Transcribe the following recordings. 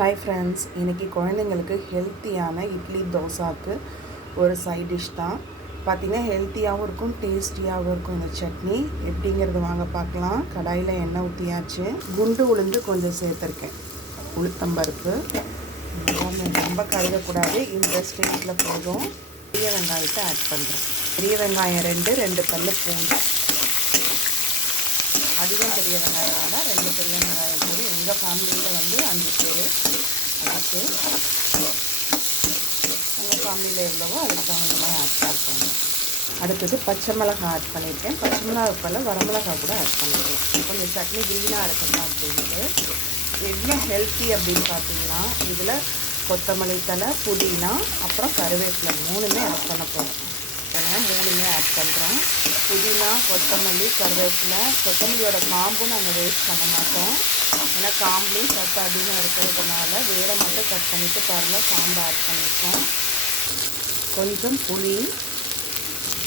Hi friends, இன்றைக்கி குழந்தைங்களுக்கு ஹெல்த்தியான இட்லி தோசாவுக்கு ஒரு சைட் டிஷ் தான். பார்த்திங்கன்னா ஹெல்த்தியாகவும் இருக்கும், டேஸ்டியாகவும் இருக்கும். இந்த சட்னி எப்படிங்கிறது வாங்க பார்க்கலாம். கடாயில் எண்ணெய் ஊற்றியாச்சு. குண்டு உளுந்து கொஞ்சம் சேர்த்துருக்கேன், உளுத்தம்பருப்பு. ரொம்ப கருகக்கூடாது, இந்த ஸ்டேஜில் போதும். பெரிய வெங்காயத்தை ஆட் பண்ணுறேன். பெரிய வெங்காயம் ரெண்டு பல்லு பூண்டு. அதிகம் பெரிய வெங்காயம் வேண்டாம், 2 பெரிய வெங்காயம் போதும். எங்கள் ஃபேமிலியில் 5 பேர். அதுக்கு உங்கள் ஃபேமிலியில் எவ்வளவோ அதுக்கு தகுந்த மாதிரி ஆட் பண்ணிக்கோங்க. அடுத்தது பச்சை மிளகாய் ஆட் பண்ணியிருக்கேன். பச்சை மிளகாய் போல் வரமிளகாய் கூட ஆட் பண்ணிக்கலாம். கொஞ்சம் சட்னி க்ரீனாக இருக்கணும் அப்படின்ட்டு. எவ்வளோ ஹெல்த்தி அப்படின்னு பார்த்தீங்கன்னா, இதில் கொத்தமல்லி தழை, புதினா, அப்புறம் கருவேப்பிலை 3மே ஆட் பண்ண போகிறோம். 3மே ஆட் பண்ணுறோம். புதினா, கொத்தமல்லி, கருவேப்பிலை. கொத்தமல்லியோட காம்பும் நாங்கள் வேஸ்ட் பண்ண மாட்டோம், ஏன்னா காம்புலேயும் சத்து அதிகம் இருக்கிறதுனால வேரை மட்டும் கட் பண்ணிவிட்டு பாருங்கள், காம்பு ஆட் பண்ணியிருக்கோம். கொஞ்சம் புளி,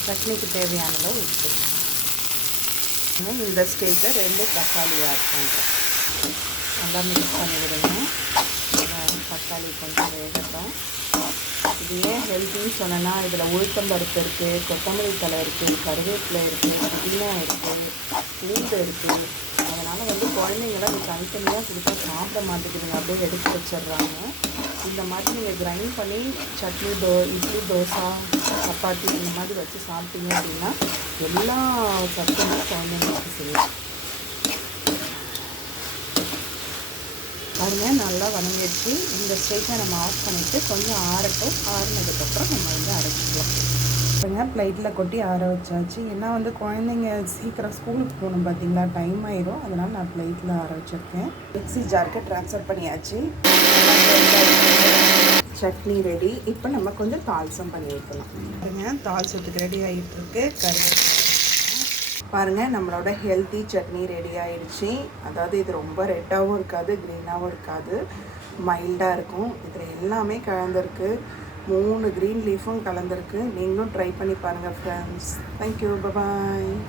சட்னிக்கு தேவையான அளவு உப்பு. இந்த ஸ்டேஜில் 2 தக்காளி ஆட் பண்ணுறோம். நல்லா மிக்ஸ் பண்ணி விடுங்க. தக்காளி கொஞ்சம் வேகட்டும். இது ஏன் ஹெல்த்தின்னு சொன்னேன்னா, இதில் உளுத்தம்பருப்பு இருக்குது, கொத்தமல்லி தழை இருக்குது, கருவேப்பிலை இருக்குது, புதினா இருக்குது, பூண்டு இருக்குது. அதனால் குழந்தைங்களாம் இது தனித்தனியாக கொடுத்தா சாப்பிட மாட்டேங்குதுங்க, அப்படியே எடுத்து வச்சிடுறாங்க. இந்த மாதிரி நீங்கள் கிரைண்ட் பண்ணி சட்னி, இட்லி, தோசை, சப்பாத்தி இந்த மாதிரி வச்சு சாப்பிட்டீங்க அப்படின்னா எல்லா சத்துமே குழந்தைங்களுக்கு செய்யும். பாருங்கள், நல்லா வணங்கிடுச்சு. இந்த ஸ்டேஜில் நம்ம ஆஃப் பண்ணிவிட்டு கொஞ்சம் ஆறட்டும். ஆறுனதுக்கப்புறம் நம்ம அரைச்சிக்கலாம். பாருங்க, ப்ளைட்டில் கொட்டி ஆற வச்சாச்சு. ஏன்னா குழந்தைங்க சீக்கிரம் ஸ்கூலுக்கு போகணும் பார்த்தீங்களா, டைம் ஆயிடும். அதனால் நான் ப்ளைட்டில் ஆற வச்சுருக்கேன். மிக்ஸி ஜாருக்கு ட்ரான்ஸ்ஃபர் பண்ணியாச்சு. சட்னி ரெடி. இப்போ நம்ம கொஞ்சம் தால்சம் பண்ணி வைக்கலாம். பாருங்கள், தால்சத்துக்கு ரெடி ஆகிட்டுருக்கு. கருவேப்பிலை பாருங்கள், நம்மளோட ஹெல்த்தி சட்னி ரெடி ஆகிடுச்சு. அதாவது இது ரொம்ப ரெட்டாகவும் இருக்காது, க்ரீனாகவும் இருக்காது, மைல்டாக இருக்கும். இதில் எல்லாமே கலந்துருக்கு. 3 க்ரீன் லீஃபும் கலந்துருக்கு. நீங்களும் ட்ரை பண்ணி பாருங்கள் ஃப்ரெண்ட்ஸ். தேங்க்யூ, பாய்.